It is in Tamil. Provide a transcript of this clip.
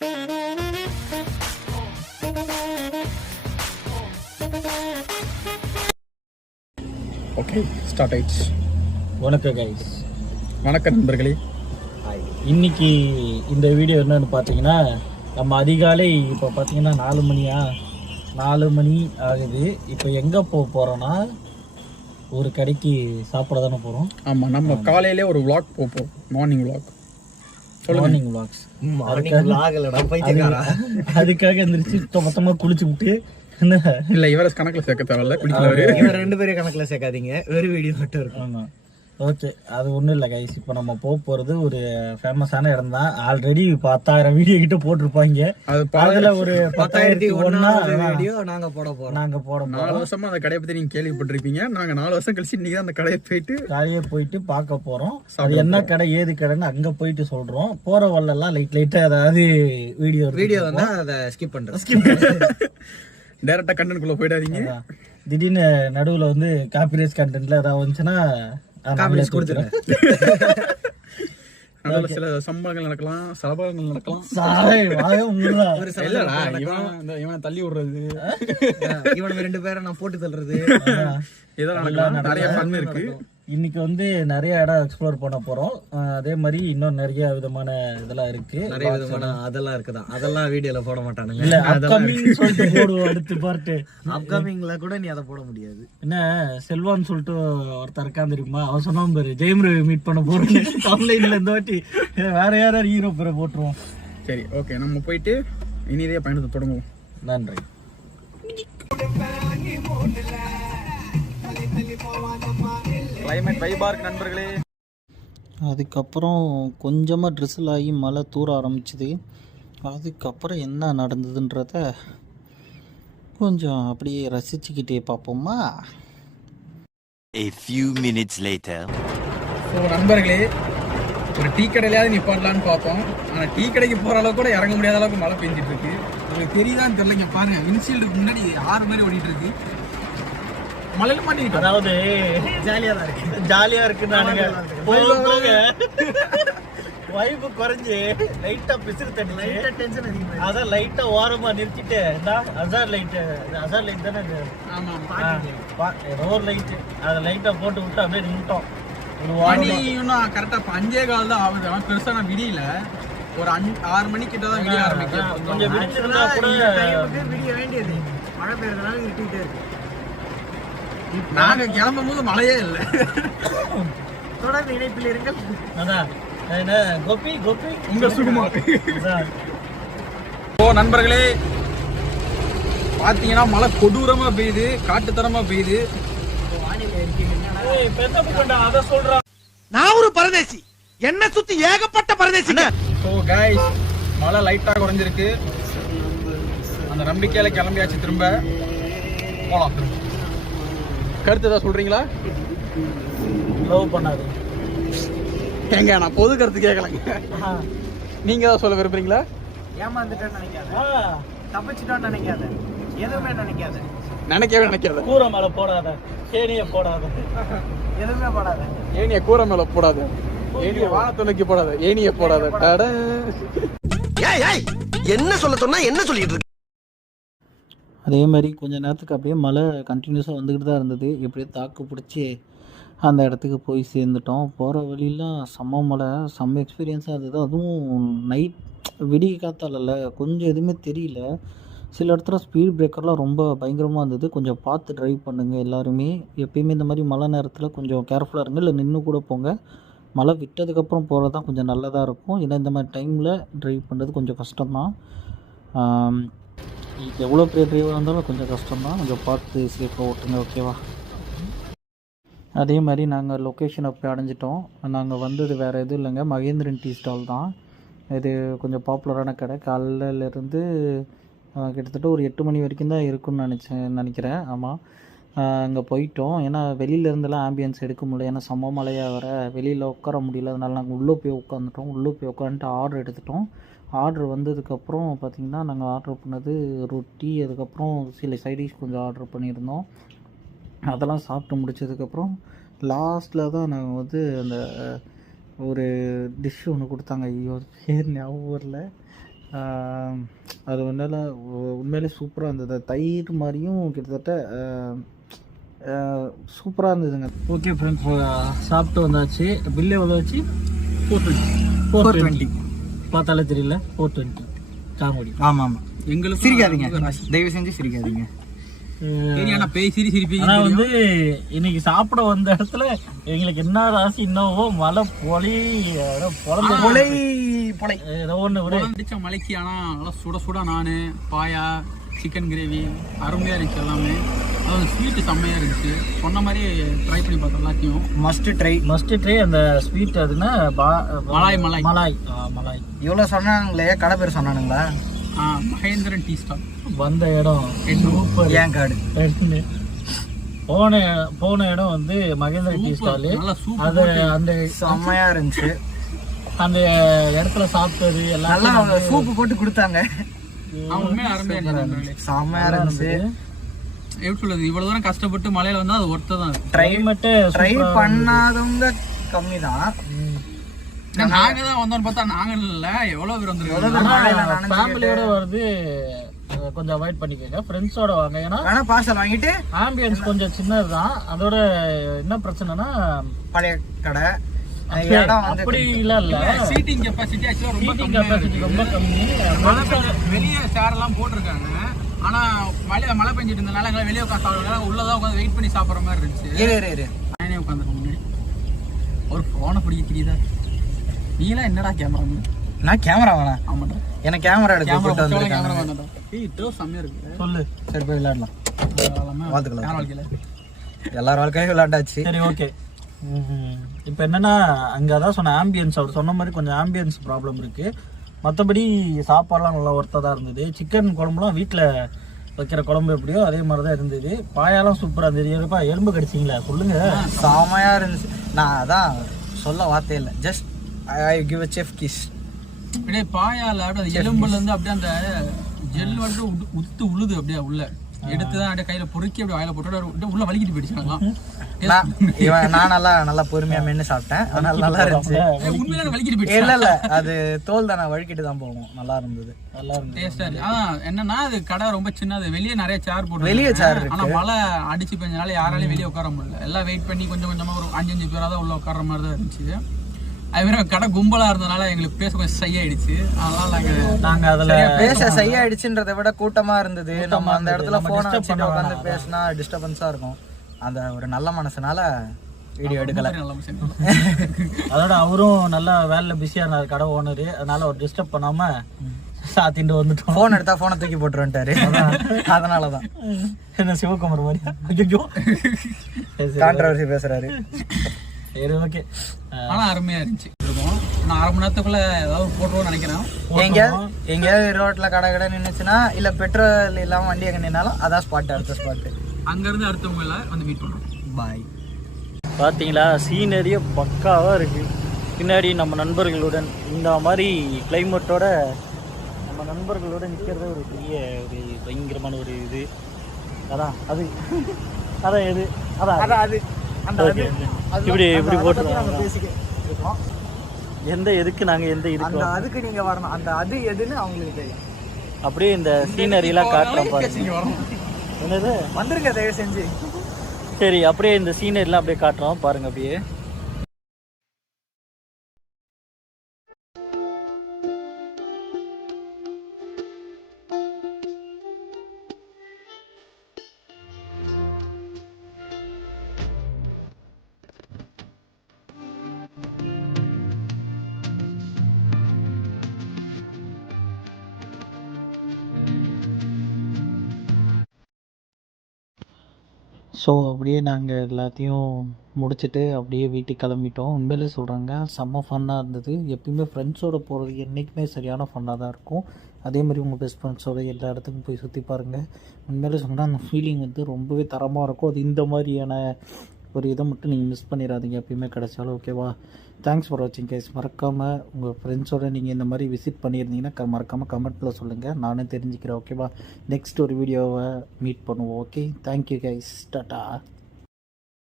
ஓகே, ஸ்டார்ட் ஆயிடுச்சு. வணக்கம் கைஸ். வணக்கம் நண்பர்களே. இன்னைக்கு இந்த வீடியோ என்னன்னு பார்த்தீங்கன்னா, நம்ம அதிகாலை இப்போ பார்த்தீங்கன்னா 4 மணி ஆகுது. இப்போ எங்கே போகிறோன்னா ஒரு கடைக்கு சாப்பிட தானே போகிறோம். ஆமாம், நம்ம காலையிலே ஒரு vlog போகிறோம். Morning vlog. Morning vlogs. அதுக்காக எந்திரிச்சு மொத்தமாக குளிச்சு விட்டு இல்ல இவர கணக்குல சேர்க்க தேவையில்ல, குடிக்கல. இவர் 2 பேரும் கணக்குல சேர்க்காதீங்க, ஒரு வீடியோ மட்டும் இருக்கும். ஓகே, அது ஒன்றும் இல்லை கைஸ். இப்போ நம்ம போகிறது ஒரு ஃபேமஸான இடம் தான். ஆல்ரெடி 10,000 வீடியோ கிட்ட போட்டிருப்பாங்க. அதில் ஒரு 10,001 வீடியோ நாங்கள் போட போகிறோம். 4 வருஷமா அந்த கடையை பற்றி நீங்கள் கேள்விப்பட்டிருப்பீங்க. நாங்கள் 4 வருஷம் கழிச்சு இன்னைக்கு அந்த கடையை போயிட்டு பார்க்க போகிறோம். அது என்ன கடை ஏது கடைன்னு அங்கே போயிட்டு சொல்கிறோம். போகிற வல்லெல்லாம் லைட்டாக ஏதாவது வீடியோ வந்து அதை ஸ்கிப் பண்ணுறோம். டைரக்டா கண்டென்ட்குள்ள போயிடாதீங்க. திடீர்னு நடுவில் வந்து காப்பிரைட்ஸ் கண்டென்ட்ல ஏதாவது வந்துச்சுன்னா காப்பிரைட்ஸ் கொடுத்துருங்க. நடுவில் சில சம்பவங்கள் நடக்கலாம், சலபங்கள் நடக்கலாம். இவன் தள்ளி விடுறது, இவனுக்கு 2 பேரை நான் போட்டு தள்ளுறது, இதெல்லாம் நிறைய ஃபன் இருக்கு. இன்னைக்கு வந்து நிறைய இடம் எக்ஸ்ப்ளோர் பண்ண போறோம். அதே மாதிரி இன்னும் நிறைய விதமான இதெல்லாம் இருக்கு. நிறைய விதமான அதெல்லாம் இருக்குதான். அதெல்லாம் வீடியோல போட மாட்டானுங்க. இல்ல, அப்கமிங் சொல்லிட்டு போடுவோம். அடுத்து பார்ட் அப்கமிங்ல கூட நீ அதை போட முடியாது. என்ன செல்வான்னு சொல்லிட்டு ஒருத்தர் இருக்கான் தெரியுமா? அவன் சொன்னா பாரு, ஜெயம் ரவி மீட் பண்ண போறேன் ஆன்லைன்ல. இந்த வாட்டி வேற யாராவது ஹீரோ பேரை போட்டுருவோம். சரி, ஓகே, நம்ம போயிட்டு இனிதே பயணத்தை தொடங்குவோம். நன்றி. கிளைமேட் வைபா இருக்கு நண்பர்களே. அதுக்கப்புறம் கொஞ்சமாக ட்ரெஸ்ஸில் ஆகி மழை தூர ஆரம்பிச்சுது. அதுக்கப்புறம் என்ன நடந்ததுன்றத கொஞ்சம் அப்படியே ரசிச்சுக்கிட்டே பார்ப்போமா? A few minutes later. So நண்பர்களே, ஒரு டீ கடையிலாவது நிப்பாடலான்னு பார்ப்போம். ஆனால் டீ கடைக்கு போகிற அளவுக்கு கூட இறங்க முடியாத அளவுக்கு மழை பெஞ்சிட்டு இருக்கு. உங்களுக்கு தெரியுதான்னு தெரியல. பாருங்க, விண்ட்ஷீல்டுக்கு முன்னாடி 6 மாதிரி ஓடிட்டு இருக்கு. மழையில மாட்டிக்கிட்டு, அதாவது ஜாலியா தான் இருக்கு. ஜாலியா இருக்கு. நானுங்க வைப் குறைஞ்சி லைட்டா பிசுறு தண்ணி, லைட்டா டென்ஷன் அதிகமா. அதான் லைட்டா ஓரமா நிறுத்திட்டு அசார் லைட் தானே இது. ஏதோ ஒரு லைட் அதை லைட்டா போட்டு விட்டு அப்படியே நின்றுட்டோம். மணி இன்னும் கரெக்டா 5:15 தான் ஆகுது. ஆனால் பெருசா நான் விடியல. ஒரு 6 மணி கிட்ட தான் விடிய ஆரம்பிக்கும். கொஞ்சம் விடிஞ்சிருந்தா கூட விடிய வேண்டியது. மழை பெய்யறதுனால இருட்டிட்டே இருக்கு. நாங்க கிளம்பும் போது மழையே இல்லை. தொடர்ந்து இணைப்பில் இருங்கள். அதான் என்ன கோபி உங்க சுகுமார். ஓ நண்பர்களே, பாத்தீங்கன்னா மழை கொடூரமா பெய்யுது, காட்டுத்தரமா பெய்யுது. அதை சொல்றான். நான் ஒரு பரதேசி, என்ன சுத்தி ஏகப்பட்ட பரதேசி. ஸோ கைஸ், மழை லைட்டா குறைஞ்சிருக்கு. அந்த நம்பிக்கையில கிளம்பியாச்சு. திரும்ப போலாம். கருத்து ஏதாவது சொல்றீங்களா? லவ் பண்ணாது ஏங்க, நான் பொது கருத்து கேட்கலங்க. நீங்க ஏதாவது சொல்ல விரும்புறீங்களா? ஏமாந்துட்டேன்னு நினைக்காத, தப்பிச்சுட்டான்னு நினைக்காத, எதுவுமே நினைக்காத. கூரை மேல போடாத, ஏனிய போடாத, எதுவுமே போடாத. ஏனிய கூரை மேல போடாத, ஏனிய வானத்தை நோக்கி போடாத, ஏனிய போடாத. என்ன சொல்ல சொன்னா என்ன சொல்லிட்டு இருக்கு? அதே மாதிரி கொஞ்ச நேரத்துக்கு அப்படியே மழை கண்டினியூஸாக வந்துக்கிட்டு தான் இருந்தது. எப்படியே தாக்கு பிடிச்சி அந்த இடத்துக்கு போய் சேர்ந்துட்டோம். போகிற வழியெலாம் செம்ம மழை, செம்ம எக்ஸ்பீரியன்ஸாக இருந்தது. அதுவும் நைட் விடிய காத்தால கொஞ்சம் எதுவுமே தெரியல. சில இடத்துல ஸ்பீட் பிரேக்கர்லாம் ரொம்ப பயங்கரமாக இருந்தது. கொஞ்சம் பார்த்து ட்ரைவ் பண்ணுங்கள் எல்லாருமே. எப்பயுமே இந்த மாதிரி மழை நேரத்தில் கொஞ்சம் கேர்ஃபுல்லாக இருங்க, இல்லை நின்று கூட போங்க. மழை விட்டதுக்கப்புறம் போகிறது தான் கொஞ்சம் நல்லதாக இருக்கும். ஏன்னா இந்த மாதிரி டைமில் ட்ரைவ் பண்ணுறது கொஞ்சம் கஷ்டம்தான். எவ்வளோ பெரிய டிரைவராக இருந்தாலும் கொஞ்சம் கஷ்டம்தான். கொஞ்சம் பார்த்து சேஃபாக ஓட்டுங்க, ஓகேவா? அதே மாதிரி நாங்கள் லொக்கேஷனை போய் அடைஞ்சிட்டோம். நாங்கள் வந்தது வேறு எதுவும் இல்லைங்க, மகேந்திரன் டீ ஸ்டால் தான். இது கொஞ்சம் பாப்புலரான கடை. காலையிலேருந்து கிட்டத்தட்ட ஒரு 8 மணி வரைக்கும் தான் இருக்குன்னு நினைக்கிறேன். ஆமாம், அங்கே போயிட்டோம். ஏன்னா வெளியிலேருந்துலாம் ஆம்பியன்ஸ் எடுக்க முடியல. ஏன்னா செம்ம மழையாக வர வெளியில் உட்கார முடியல. அதனால் நாங்கள் உள்ளே போய் உட்காந்துட்டோம். உள்ளே போய் உட்காந்துட்டு ஆர்டர் எடுத்துட்டோம். ஆர்டர் வந்ததுக்கப்புறம் பார்த்திங்கன்னா நாங்கள் ஆர்டர் பண்ணது ரொட்டி, அதுக்கப்புறம் சில சைடிஷ் கொஞ்சம் ஆர்டர் பண்ணியிருந்தோம். அதெல்லாம் சாப்பிட்டு முடிச்சதுக்கப்புறம் லாஸ்ட்டில் தான் நாங்கள் வந்து அந்த ஒரு டிஷ் ஒன்று கொடுத்தாங்க. ஐயோ பேர் ஞாபகம் வரல. அது உண்மையிலே சூப்பராக இருந்தது. தயிர் மாதிரியும் கிட்டத்தட்ட சூப்பராக இருந்ததுங்க. ஓகே ஃப்ரெண்ட்ஸ், சாப்பிட்டு வந்தாச்சு. பில்லு எவ்வளோ வச்சு? 420. பார்த்தாலே தெரியல, 420 காமெடி. ஆமாம் ஆமாம், எங்களுக்கு சிரிக்காதீங்க, தயவு செஞ்சு சிரிக்காதீங்க. ஆனால் வந்து இன்னைக்கு சாப்பிட வந்த இடத்துல எங்களுக்கு என்ன ராசி என்னவோ மழை பொலை ஏதோ ஒன்று அடிச்ச மலைக்கு. ஆனால் நல்லா சுட சுட நான் பாயா சிக்கன் கிரேவி அருமையாக இருந்துச்சு எல்லாமே. அதாவது ஸ்வீட்டு செம்மையாக இருந்துச்சு. சொன்ன மாதிரி ட்ரை பண்ணி பார்த்தோம் எல்லாத்தையும். மஸ்ட் ட்ரை அந்த ஸ்வீட். அதுன்னா மலாய் மலாய் மலாய் மலாய். இவ்வளோ சொன்னாங்களே, கடை பேர் சொன்னானுங்களா? Mahendran tea stall. வந்த இடம் சூப்பர். ஏன் கார்டு போன இடம் வந்து மகேந்திரன் டீ ஸ்டாலு. அது அந்த செம்மையா இருந்துச்சு. அந்த இடத்துல சாப்பிட்டது எல்லாம் நல்லா சூப்பு போட்டு கொடுத்தாங்க. உண்மையாக அருமையாக இருந்துச்சு, செம்மையா இருந்துச்சு. எப்படி சொல்றது, இவ்வளவு தூரம் கஷ்டப்பட்டு மலையில வந்தா அது ஒர்த்து தான். ட்ரை பண்ணாதவங்க கம்மி தான். நாங்க தான் வந்தோம்னு பார்த்தா நாங்க இல்ல, எவ்வளவு பேர் வந்துருக்காங்க. ஃபேமிலியோட வருது, கொஞ்சம் அவாய்ட் பண்ணிக்கோங்க. ஃப்ரெண்ட்ஸோட வாங்க. ஏன்னா பார்சல் வாங்கிட்டு ஆம்பியன்ஸ் கொஞ்சம் சின்னதுதான். அதோட என்ன பிரச்சனைனா பழைய கடை அப்படி இல்ல சீட்டிங் கெபாசிட்டி ரொம்ப கம்மி. வெளியே சேர் எல்லாம் போட்டிருக்காங்க. ஆனா மழை பெஞ்சிட்டு இருந்தனால எங்களை வெளியே உட்காந்து உள்ளதான் உட்காந்து வெயிட் பண்ணி சாப்பிட்ற மாதிரி இருந்துச்சு. நானே உட்காந்துருக்கேன் முன்னாடி. ஒரு போனை பிடிக்க தெரியுதா? நீலாம் என்னடா கேமரா? நான் கேமரா வேணா. ஆமாடா, எனக்கு கேமரா எடுக்க கேமரா வேணாடா. செம்மையா இருக்கு. சொல்லு. சரி, போய் விளையாடலாம். வாழ்த்துக்கலாம். வாழ்க்கையில எல்லாரும் வாழ்க்கையும் விளையாண்டாச்சு. சரி, ஓகே. இப்போ என்னன்னா, அங்கே அதான் சொன்ன ஆம்பியன்ஸ், அவர் சொன்ன மாதிரி கொஞ்சம் ஆம்பியன்ஸ் ப்ராப்ளம் இருக்குது. மற்றபடி சாப்பாடுலாம் நல்லா ஒர்த்தாக தான் இருந்தது. சிக்கன் குழம்புலாம் வீட்டில் வைக்கிற குழம்பு எப்படியோ அதே மாதிரி தான் இருந்தது. பாயாலாம் சூப்பராக இருந்தது. எதுப்பா எறும்பு கடிச்சிங்களா? சொல்லுங்கள். செமையாக இருந்துச்சு. நான் அதான் சொல்ல வார்த்தை இல்லை. Just I give a chef kiss. அப்படியே பாயால அப்படியே எலும்புல இருந்து அப்படியே அந்த ஜெல் வந்து உத்து உழுது அப்படியே உள்ள எடுத்துதான் அப்படியே கையில பொறுக்கி அப்படியே வாயில போட்டு உள்ள வலிக்கிட்டு போயிடுச்சு. நான் நல்லா பொறுமையா மென்னு சாப்பிட்டேன். அதனால நல்லா இருந்துச்சு. உண்மையில வலிக்கிட்டு போயிடுச்சு. இல்ல அது தோல் தானே, வழுக்கிட்டு தான் போகும். நல்லா இருந்தது. டேஸ்டா இருக்கு. என்னன்னா அது கடை ரொம்ப சின்னது. வெளியே நிறைய சேர் போட்டு வெளியே சேர். ஆனா மழை அடிச்சு பெஞ்சனால யாராலையும் வெளியே உட்கார முடியல. எல்லாம் வெயிட் பண்ணி கொஞ்சம் கொஞ்சமா ஒரு 5 பேரா தான் உள்ள உட்கார்ற மாதிரி தான் இருந்துச்சு. அதுமாதிரி கடை கும்பலா இருந்தனால எங்களுக்கு பேச கொஞ்சம் சை ஆயிடுச்சு. அதனால நாங்க அதுல பேச சை ஆயிடுச்சுன்றதை விட கூட்டமா இருந்தது. நம்ம அந்த இடத்துல போன் வச்சுட்டு உட்காந்து பேசினா டிஸ்டர்பன்ஸா இருக்கும். அந்த ஒரு நல்ல மனசுனால வீடியோ எடுக்கல. அதோட அவரும் நல்லா வேலையில பிஸியா இருந்தார், கடை ஓனரு. அதனால ஒரு டிஸ்டர்ப் பண்ணாம சாத்திட்டு வந்துட்டோம். போன் எடுத்தா போனை தூக்கி போட்டு வந்துட்டாரு. அதனாலதான். என்ன சிவகுமார் மாதிரி கான்ட்ரோவர்சி பேசுறாரு. சரி, ஓகே. ஆனா அருமையா இருந்துச்சு. நான் 1/2 மணி நேரத்துக்குள்ள ஏதாவது போட்டுருவோம்னு நினைக்கிறேன். எங்கேயாவது ரோட்ல கடை நின்னுச்சுன்னா, இல்ல பெட்ரோல் இல்லாம வண்டி எங்க நின்னாலும் அதான் ஸ்பாட், அடுத்த ஸ்பாட். அங்க இருந்து அடுத்தவங்கள வந்து மீட் பண்ணுறோம். பாய். பார்த்தீங்களா, சீனரியே பக்காவாக இருக்குது. பின்னாடி நம்ம நண்பர்களுடன் இந்த மாதிரி கிளைமேட்டோட நம்ம நண்பர்களோட நிற்கிறதே ஒரு பெரிய ஒரு பயங்கரமான ஒரு இது. அதான் அது அதான் எது அதான் அது இப்படி இப்படி போட்டுருக்கோம். எந்த எதுக்கு நாங்கள் எந்த இதுக்கு அதுக்கு நீங்கள் வரணும். அந்த அது எதுன்னு அவங்களுக்கு தெரியும். அப்படியே இந்த சீனரிலாம் காட்டுறோம் பாருங்க. என்னது வந்துருங்க தயவு செஞ்சு. சரி, அப்படியே இந்த சீனரிலாம் அப்படியே காட்டுறோம் பாருங்க. அப்படியே ஸோ அப்படியே நாங்கள் எல்லாத்தையும் முடிச்சுட்டு அப்படியே வீட்டுக்கு கிளம்பிட்டோம். உண்மையிலே சொல்கிறாங்க, செம்ம ஃபன்னாக இருந்தது. எப்பயுமே ஃப்ரெண்ட்ஸோடு போகிறது என்றைக்குமே சரியான ஃபன்னாக தான் இருக்கும். அதேமாதிரி உங்கள் பெஸ்ட் ஃப்ரெண்ட்ஸோடு எல்லா இடத்துக்கும் போய் சுற்றி பாருங்கள். உண்மையிலே சொன்னால் அந்த ஃபீலிங் வந்து ரொம்பவே தரமாக இருக்கும். அது இந்த மாதிரியான ஒரு இதை மட்டும் நீங்கள் மிஸ் பண்ணிடாதீங்க எப்பயுமே கிடைச்சாலும். ஓகேவா? தேங்க்ஸ் ஃபார் வாட்சிங் கைஸ். மறக்காமல் உங்கள் ஃப்ரெண்ட்ஸோடு நீங்கள் இந்த மாதிரி விசிட் பண்ணியிருந்தீங்கன்னா மறக்காமல் கமெண்ட்டில் சொல்லுங்கள், நானும் தெரிஞ்சுக்கிறேன். ஓகேவா? நெக்ஸ்ட் ஒரு வீடியோவை மீட் பண்ணுவோம். Okay, thank you guys. டாட்டா.